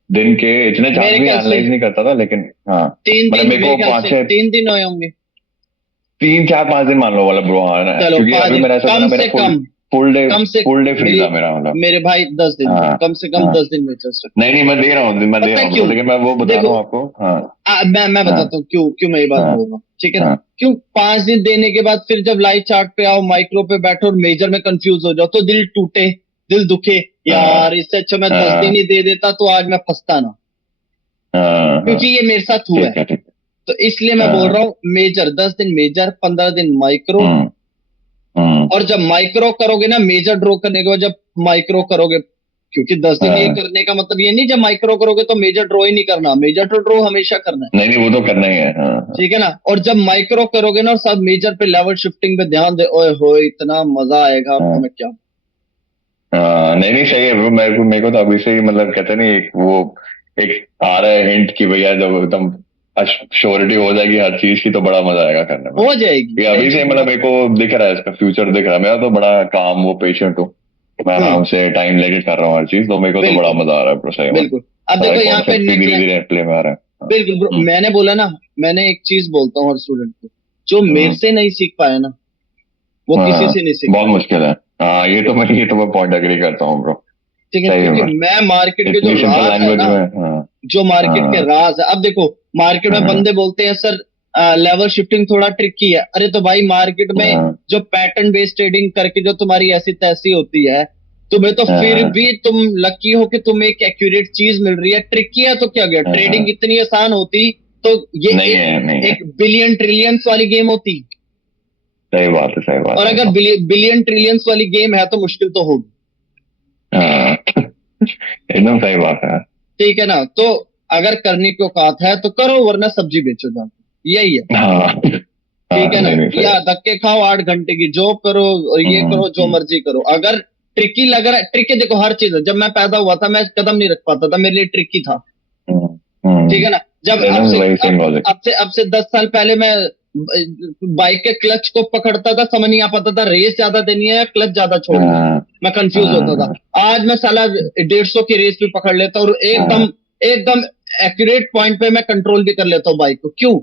दिन के इतने चार्ट मेरे भी ख्याल से एनालाइज नहीं करता था, लेकिन हाँ 3 दिन, मतलब मेरे मेरे को ख्याल पाँच से छह 3 दिन हुए होंगे। 3 4 5 दिन मान लो, मतलब ब्रो हाँ ना, चलो क्योंकि 5 अभी दिन मेरा ऐसा था ना, कम मेरा से फुल कम, फुल डे कम से फुल डे फ्री मेरी था मेरा, मतलब। मेरे भाई 10 दिन हाँ कम से कम हाँ, 10 दिन में चल सकते। नहीं नहीं, मैं दे पता रहा है हूँ ब्रो, क्यों? लेकिन मैं वो बता रहा देखो, हूँ आपको। हाँ मैं हाँ बताता हूँ क्यों क्यों मैं ये बात हाँ बोल रहा हूँ, ठीक है ना। हाँ क्यों 5 दिन देने के बाद फिर जब लाइव चार्ट पे आओ, माइक्रो पे बैठो और मेजर में कंफ्यूज हो जाओ तो दिल टूटे, दिल दुखे, हाँ यार इससे अच्छा मैं 10 दिन हाँ ही दे देता तो आज मैं फंसता ना। हाँ हाँ, क्योंकि ये मेरे साथ हुआ है, ठीक है ठीक है। तो इसलिए मैं बोल हाँ रहा हूँ मेजर 10 दिन मेजर, 15 दिन माइक्रो। हम्म हम्म और जब माइक्रो करोगे ना, मेजर ड्रॉ करने के बाद जब माइक्रो करोगे, क्योंकि 10 दिन ये हाँ, करने का मतलब ये नहीं जब माइक्रो करोगे तो मेजर ड्रॉ ही नहीं करना, मेजर तो ड्रॉ हमेशा करना है, नहीं नहीं, वो तो करना ही है। हाँ हाँ ठीक है ना। और जब माइक्रो करोगे ना और सब मेजर पे लेवल शिफ्टिंग पे ध्यान दे, ओए होए इतना मजा आएगा आपको, हाँ मैं क्या। नहीं नहीं, सही है ब्रो। मेरे को तो अभी से ही मतलब कहते नहीं, एक वो एक आ रहा है हिंट कि भैया जब एकदम श्योरिटी हो जाएगी हर चीज की, तो बड़ा मजा आएगा करने में। हो जाएगी, ये अभी से टेंशन मतलब मत। मेरे को दिख रहा है, इसका फ्यूचर दिख रहा है। मेरा तो बड़ा काम, वो पेशेंट हूँ मैं, आराम हम्म, से टाइम लेके कर रहा हूँ हर चीज, तो मेरे को तो बड़ा बिल्कुल, मजा आ रहा है ब्रो, सही में। बिल्कुल। अब सारे देखो यहाँ पे कॉन्सेप्ट भी धीरे नेकलाइन, धीरे प्ले में आ रहा है। हाँ, बिल्कुल ब्रो, हम्म मैंने बोला ना, मैंने एक चीज बोलता हूँ हर स्टूडेंट को, जो मेरे हम्म, से नहीं सीख पाया ना वो किसी हाँ से नहीं सीख बहुत पाया, मुश्किल है। हाँ, ये तो मैं पॉइंट एग्री करता हूँ ब्रो। ठीक है। सही क्योंकि में, मैं मार्केट के जो इतनी सिंपल राज है लैंग्वेज ना, में। हाँ जो मार्केट के हाँ राज है, अब देखो मार्केट में हाँ बंदे बोलते हैं सर लेवल शिफ्टिंग थोड़ा ट्रिकी है, अरे तो भाई मार्केट में हाँ जो पैटर्न बेस्ड ट्रेडिंग करके जो तुम्हारी ऐसी तैसी होती है, तुम्हें तो फिर हाँ भी तुम लकी हो कि तुम्हें एक एक्यूरेट चीज मिल रही है। ट्रिकी है तो क्या गया, ट्रेडिंग हाँ, इतनी आसान होती तो ये नहीं एक है नहीं है, एक बिलियन ट्रिलियंस वाली गेम होती। सही बात है सही बात और है अगर ब्रो। बिलियन ट्रिलियंस वाली गेम है तो मुश्किल तो होगी, हाँ एकदम सही बात है। ठीक है ना। तो अगर करने की औकात है तो करो, वरना सब्जी बेचो जाके, यही है, हाँ ठीक हाँ, है ना। नहीं नहीं, सही या है। धक्के खाओ 8 घंटे की जॉब करो और ये करो जो हम्म, मर्जी करो। अगर ट्रिकी लग रहा है, ट्रिकी देखो हर चीज है, जब मैं पैदा हुआ था मैं कदम नहीं रख पाता था, मेरे लिए ट्रिकी था, हम्म, ठीक है ना। जब अब एकदम से वही सेम लॉजिक। अब से 10 साल पहले मैं बाइक के क्लच को पकड़ता था, समझ नहीं आ पाता था रेस ज्यादा देनी है या क्लच ज्यादा छोड़ना है, हाँ मैं कंफ्यूज होता था। हाँ आज मैं साला 150 की रेस भी पकड़ लेता हूँ और एकदम हाँ एकदम एक्यूरेट पॉइंट पे मैं कंट्रोल भी कर लेता हूँ बाइक को, क्यों?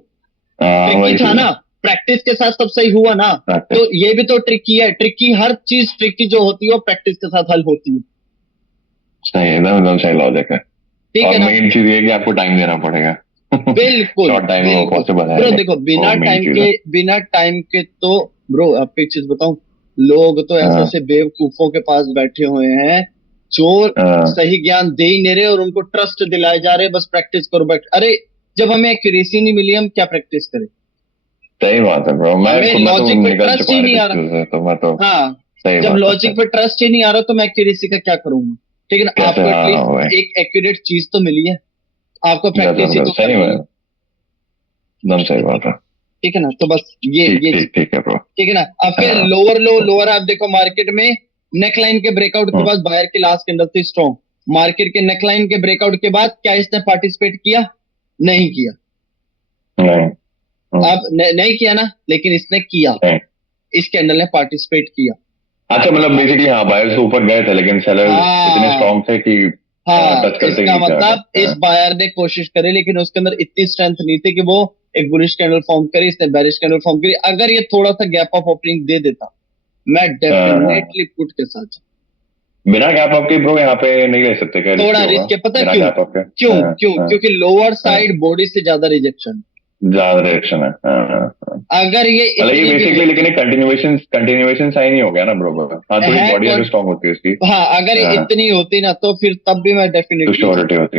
हाँ, ट्रिकी वही था चीज है। ना, प्रैक्टिस के साथ सब सही हुआ ना। प्रैक्टिस, तो ये भी तो ट्रिकी है, ट्रिकी हर चीज ट्रिकी जो होती है वो प्रैक्टिस के साथ हल होती है, सही एकदम एकदम सही लॉजिक है। ठीक और है ना। मेन चीज ये है कि आपको टाइम देना पड़ेगा। बिल्कुल, शॉर्ट टाइम में वो बिल्कुल। पॉसिबल है ब्रो नहीं, देखो वो मेन चीज है। बिना टाइम के तो, ब्रो आपको एक चीज बताऊं, लोग तो ऐसे हाँ ऐसे बेवकूफों के पास बैठे हुए हैं जो हाँ, सही ज्ञान दे ही नहीं रहे और उनको ट्रस्ट दिलाए जा रहे, बस प्रैक्टिस करो बैठ। अरे जब हमें एक्यूरेसी नहीं मिली हम क्या प्रैक्टिस करें? सही बात है ब्रो। हमें मैं तो लॉजिक पे निकल ट्रस्ट चुका ही हूँ नहीं इस आ चीज से, तो मैं तो रहा। हाँ, सही जब बात है। लॉजिक पे ट्रस्ट ही नहीं आ रहा तो मैं एक्यूरेसी का क्या करूंगा, ठीक है ना। कैसे, आपको हाँ भाई, एटलीस्ट एक एक्यूरेट चीज तो मिली है, आपको प्रैक्टिस गजब ही गजब, तो सही में करनी है, एकदम सही बात है। ठीक है ना। तो बस ठीक ये ठीक ठीक है ब्रो। ठीक है ना। अब फिर हाँ लोअर लो लोअर, आप देखो मार्केट में नेकलाइन के ब्रेकआउट के हम्म, बाद बायर की लास्ट कैंडल थी स्ट्रॉन्ग, मार्केट के नेकलाइन के ब्रेकआउट के बाद क्या इसने पार्टिसिपेट किया? नहीं किया, नहीं अब नहीं किया ना, लेकिन इसने किया, नहीं। इस कैंडल ने पार्टिसिपेट किया। अच्छा, मतलब बेसिकली हाँ, बायर्स तो ऊपर गए थे लेकिन सेलर्स इतने हाँ स्ट्रांग थे कि हाँ, टच करते ही इसका नीचे आ मतलब गए। इस बायर ने कोशिश करी, लेकिन उसके अंदर इतनी स्ट्रेंथ नहीं थी कि वो एक बुलिश कैंडल फॉर्म करे, इसने बेरिश कैंडल फॉर्म करी। अगर ये थोड़ा सा गैप ऑफ ओपनिंग दे देता, मैं हाँ, डेफिनेटली पुट के साथ जाता। बिना गैप अप के ब्रो यहाँ पे नहीं ले सकते, क्या रिस्की थोड़ा होगा रिस्क है, पता है बिना क्यों? गैप अप के? क्यों हाँ, क्यों? हाँ, क्योंकि लोअर हाँ, साइड बॉडी से ज्यादा रिजेक्शन। ज्यादा डायरेक्शन है। हाँ, हाँ, हाँ। अगर ये मतलब ये इतनी भी बेसिकली लेकिन होती एक कंटिन्यूएशन कंटिन्यूएशन साइन ही हो गया ना ब्रो? हाँ, थोड़ी है बॉडी अगर कौन, स्ट्रांग होती है इसकी। हाँ, अगर ये हाँ, इतनी होती ना, तो फिर तब भी मैं तो डेफिनेटली श्योरिटी जाता। होती।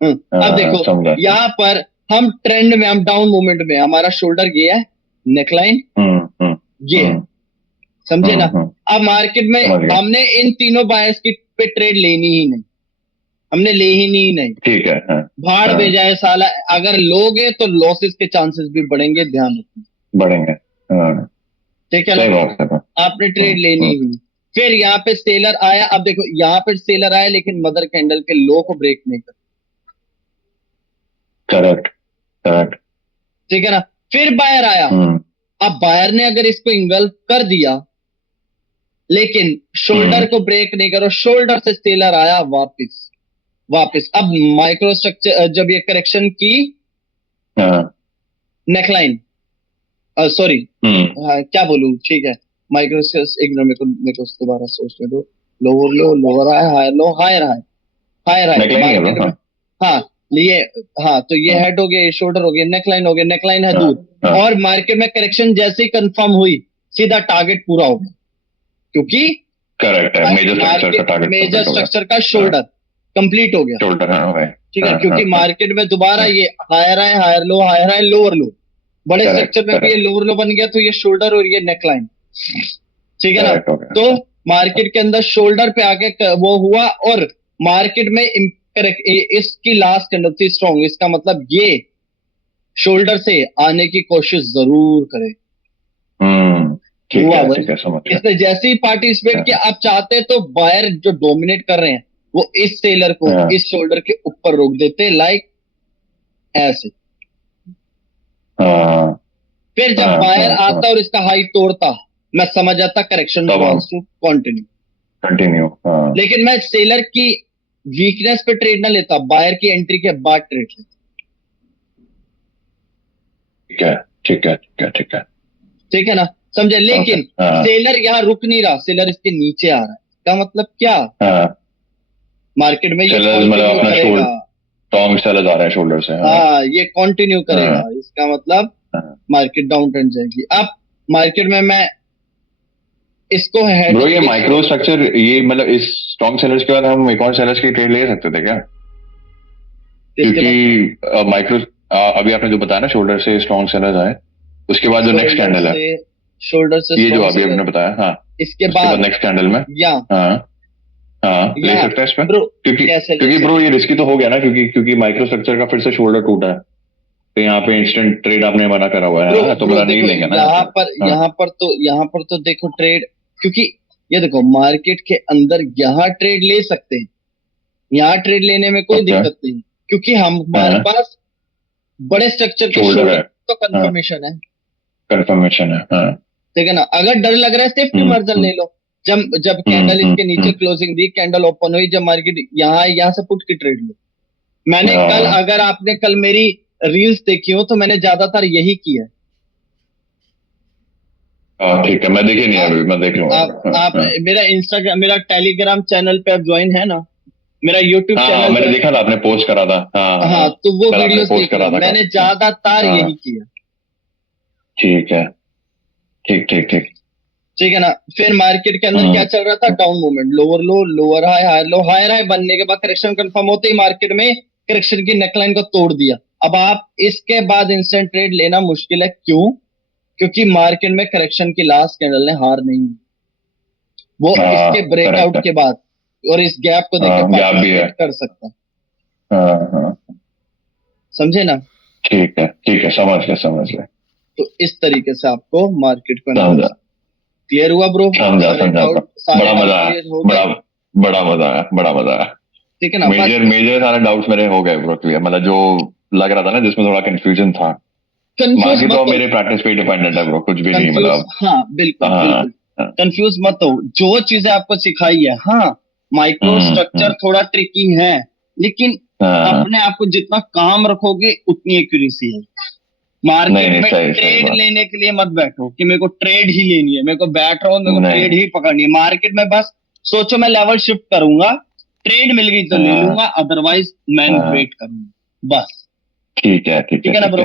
अब हाँ, देखो, समझा। यहाँ पर हम ट्रेंड में, हम डाउन मूवमेंट में, हमारा शोल्डर ये है, नेकलाइन हम्म, हम्म, ये है, हम्म, समझे ना? हम्म। अब मार्केट में समझ गया। हमने इन तीनों बायर्स की पे ट्रेड लेनी ही नहीं, हमने ले ही नहीं। ठीक है। हाँ, भाड़ हाँ, भेजा है साला, अगर लोगे तो लॉसेस के चांसेस भी बढ़ेंगे, ध्यान रखना। बढ़ेंगे। हाँ, ठीक है ना? सही बात है। आपने ट्रेड लेनी ही नहीं। फिर यहाँ पे सेलर आया, अब देखो यहाँ पे सेलर आया, लेकिन मदर कैंडल के लो को ब्रेक नहीं कर, करेक्ट, करेक्ट। ठीक है ना? फिर बायर आया, हम्म, अब बायर ने अगर इसको इंगल्फ कर दिया, लेकिन शोल्डर को ब्रेक नहीं करो, शोल्डर से सेलर आया वापस, वापस। अब माइक्रो स्ट्रक्चर जब ये करेक्शन की, हाँ, नेकलाइन, सॉरी, हाँ, क्या बोलूं, ठीक है, माइक्रो इग्नोर, मेरे को दोबारा सोचने दो। Lower low, lower high, higher low, higher high, higher high neckline ही है मार्केट ब्रो। में। हाँ, हाँ, ये, हाँ, तो ये हाँ, हेड हो गया, ये शोल्डर हो गया, नेकलाइन हो गया, नेकलाइन है हाँ, दूर। हाँ। और मार्केट में करेक्शन जैसे ही कंफर्म हुई, सीधा टारगेट पूरा हो गया, क्योंकि करेक्ट है, मेजर स्ट्रक्चर का मार्केट टारगेट मेजर कंप्लीट हो गया। स्ट्रक्चर का हाँ, शोल्डर कंप्लीट हो गया, शोल्डर। हाँ भाई। ठीक है, हाँ, हाँ, क्योंकि हाँ, मार्केट में दोबारा हाँ। ये हायर है, हायर लो, हायर है, लोअर लो, बड़े करेक्ट, स्ट्रक्चर में भी ये करेक्ट, लोअर लो बन गया, तो ये शोल्डर और ये नेकलाइन, ठीक है ना? करेक्ट हो गया। तो मार्केट के अंदर शोल्डर पे आके वो हुआ, और मार्केट में इसकी लास्ट कैंडल थी स्ट्रॉन्ग, इसका मतलब ये शोल्डर से आने की कोशिश जरूर करे। ठीक हुआ है, वही, ठीक है, समझ गया। इसने जैसे ही पार्टिसिपेट किया, हाँ, आप चाहते तो बायर जो डोमिनेट कर रहे हैं, वो इस सेलर को हाँ, इस शोल्डर के ऊपर रोक देते, लाइक ऐसे। हाँ, फिर जब हाँ, बायर हाँ, हाँ। आता और इसका हाई तोड़ता, मैं समझ जाता करेक्शन तब हम वांट्स टू कंटिन्यू। कंटिन्यू। हाँ, लेकिन मैं सेलर की वीकनेस पे ट्रेड ना लेता, बायर की एंट्री के बाद ट्रेड लेता, ठीक है, ठीक है, ठीक है, ठीक है। ठीक है ना? समझे? लेकिन हाँ, सेलर यहाँ रुक नहीं रहा, सेलर इसके नीचे आ रहा है, इसका मतलब क्या? हाँ। मार्केट में ये सेलर्स मतलब कंटिन्यू अपना करेगा। स्ट्रॉन्ग सेलर्स आ रहे हैं शोल्डर से। हाँ, हाँ, ये कंटिन्यू करेगा, हाँ, इसका मतलब हाँ। मार्केट डाउन ट्रेंड जाएगी। अब मार्केट में मैं इसको हेड ब्रो, ये माइक्रो स्ट्रक्चर, ये मतलब इस स्ट्रॉन्ग सेलर्स के बाद हम एक और सेलर्स की ट्रेड ले सकते थे क्या? क्योंकि माइक्रो अभी आपने जो बताया ना, शोल्डर से स्ट्रॉन्ग सेलर्स आए, उसके बाद जो नेक्स्ट कैंडल है, शोल्डर से ये जो strong अभी seller, आपने बताया, हाँ, इसके उसके बाद बाद नेक्स्ट कैंडल में। या हाँ, हाँ, ले यहाँ सकते हैं इस पे। ब्रो, क्योंकि कैसे ले क्योंकि ब्रो सकते? ये रिस्की तो हो गया ना, क्योंकि क्योंकि माइक्रो स्ट्रक्चर का फिर से शोल्डर टूटा है, तो यहाँ पे इंस्टेंट ट्रेड आपने मना करा हुआ है ब्रो ना, तो ब्रो मतलब नहीं देखो, लेंगे ना यहाँ यहाँ पर पे। हाँ, यहाँ पर तो देखो ट्रेड, क्योंकि ये देखो मार्केट के अंदर यहाँ ट्रेड ले सकते हैं, यहाँ ट्रेड लेने में कोई ओके। दिक्कत नहीं, क्योंकि हमारे हाँ, पास बड़े स्ट्रक्चर के शोल्डर है। शोल्डर तो हाँ, कंफर्मेशन है, कंफर्मेशन है। हाँ। ठीक है ना? अगर डर लग रहा है, सेफ्टी मार्जिन ले लो। जब जब कैंडल इसके नीचे क्लोजिंग दी, कैंडल ओपन हुई, जब मार्केट यहाँ से पुट की ट्रेड लो। मैंने कल, हाँ, अगर आपने कल मेरी रील्स देखी हो, तो मैंने ज्यादातर यही किया है। हाँ, ठीक है, मैं देखे नहीं आप अभी, मैं देख लूंगा। आप हाँ, मेरा इंस्टाग्राम, मेरा टेलीग्राम चैनल पे आप ज्वाइन है ना? मेरा यूट्यूब हाँ, हाँ, चैनल मैंने जो है, देखा था, आपने पोस्ट करा था। हाँ, हाँ, हाँ, हाँ, तो वो कल आपने वीडियोस पोस्ट देखना, करा था मैंने काफी। हाँ, ज्यादातर हाँ, यही किया, ठीक है, ठीक, ठीक, ठीक। ठीक है ना? फिर मार्केट के अंदर क्या चल रहा था? Down movement, lower low, lower high, higher low, higher high बनने के बाद करेक्शन कंफर्म होते ही मार्केट में करेक्शन की नेकलाइन को तोड़ दिया। अब आप इसके बाद इंस्टेंट ट्रेड लेना मुश्किल है, क्यों? क्योंकि मार्केट में करेक्शन की लास्ट कैंडल ने हार नहीं दी। वो हाँ, इसके करेक्ट ब्रेकआउट है। के बाद और इस गैप को देख के हाँ, गैप भी है। पार्टिसिपेट कर सकता है, हाँ, हाँ, समझे ना? ठीक है, ठीक है, समझ गया, समझ गया। तो इस तरीके से आपको मार्केट को समझा, एनालाइज। क्लियर हुआ ब्रो? समझा, सारे समझा। डाउट, सारे बड़ा डाउट मजा आया। क्लियर हो बड़ा गए? बड़ा मजा आया, बड़ा मजा आया। ठीक है ना? बस मेजर मेजर सारे डाउट्स मेरे हो गए ब्रो क्लियर, मतलब जो लग रहा था ना, जिसमें थोड़ा कंफ्यूजन था, कंफ्यूज बाकी मत तो हो, मेरे प्रैक्टिस पे डिपेंडेंट है ब्रो, कुछ भी नहीं कंफ्यूज, मतलब। हाँ बिल्कुल हाँ बिल्कुल, हाँ, कंफ्यूज मत हो। जो चीजें आपको सिखाई है, हाँ माइक्रो स्ट्रक्चर थोड़ा ट्रिकी है, लेकिन हाँ, अपने आप को जितना काम रखोगे उतनी एक्यूरेसी है। नहीं मार्केट नहीं, में सही सही ट्रेड बात। लेने के लिए मत बैठो कि मेरे को ट्रेड ही लेनी है, मेरे को बैठ रहा हूँ, मेरे को ट्रेड नहीं, ही पकड़नी है। मार्केट में बस सोचो मैं लेवल शिफ्ट करूंगा, ट्रेड मिल गई तो ले हाँ लूंगा, अदरवाइज मैं हाँ, वेट करूंगा बस। ठीक है ठीक ठीक है है ना ठीक ब्रो? है।